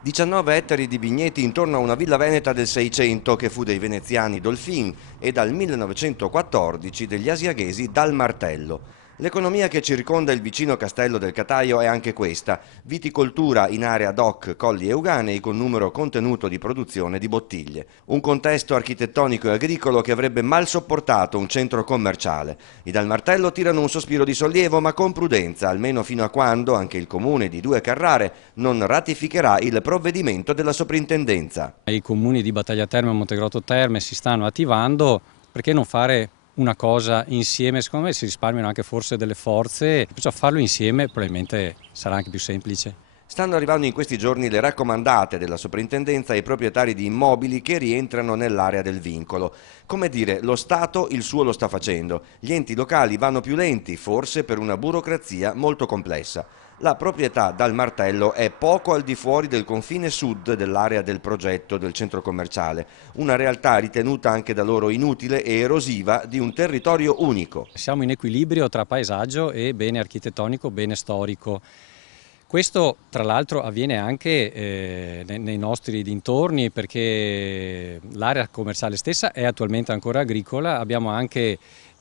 19 ettari di vigneti intorno a una villa veneta del Seicento che fu dei veneziani Dolfin e dal 1914 degli asiaghesi Dal Martello. L'economia che circonda il vicino castello del Cataio è anche questa: viticoltura in area DOC Colli Euganei con numero contenuto di produzione di bottiglie. Un contesto architettonico e agricolo che avrebbe mal sopportato un centro commerciale. I Dal Martello tirano un sospiro di sollievo, ma con prudenza, almeno fino a quando anche il comune di Due Carrare non ratificherà il provvedimento della soprintendenza. I comuni di Battaglia Terme e Montegrotto Terme si stanno attivando, perché non fare una cosa insieme? Secondo me si risparmiano anche forse delle forze, perciò farlo insieme probabilmente sarà anche più semplice. Stanno arrivando in questi giorni le raccomandate della soprintendenza ai proprietari di immobili che rientrano nell'area del vincolo. Come dire, lo Stato il suo lo sta facendo, gli enti locali vanno più lenti, forse per una burocrazia molto complessa. La proprietà Dal Martello è poco al di fuori del confine sud dell'area del progetto del centro commerciale, una realtà ritenuta anche da loro inutile e erosiva di un territorio unico. Siamo in equilibrio tra paesaggio e bene architettonico, bene storico. Questo tra l'altro avviene anche nei nostri dintorni, perché l'area commerciale stessa è attualmente ancora agricola. Abbiamo anche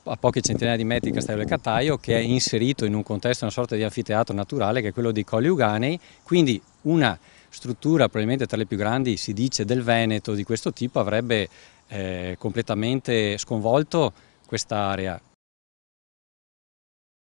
a poche centinaia di metri il Castello del Cataio, che è inserito in un contesto, una sorta di anfiteatro naturale, che è quello dei Colli Euganei, quindi una struttura probabilmente tra le più grandi, si dice, del Veneto di questo tipo avrebbe completamente sconvolto quest'area.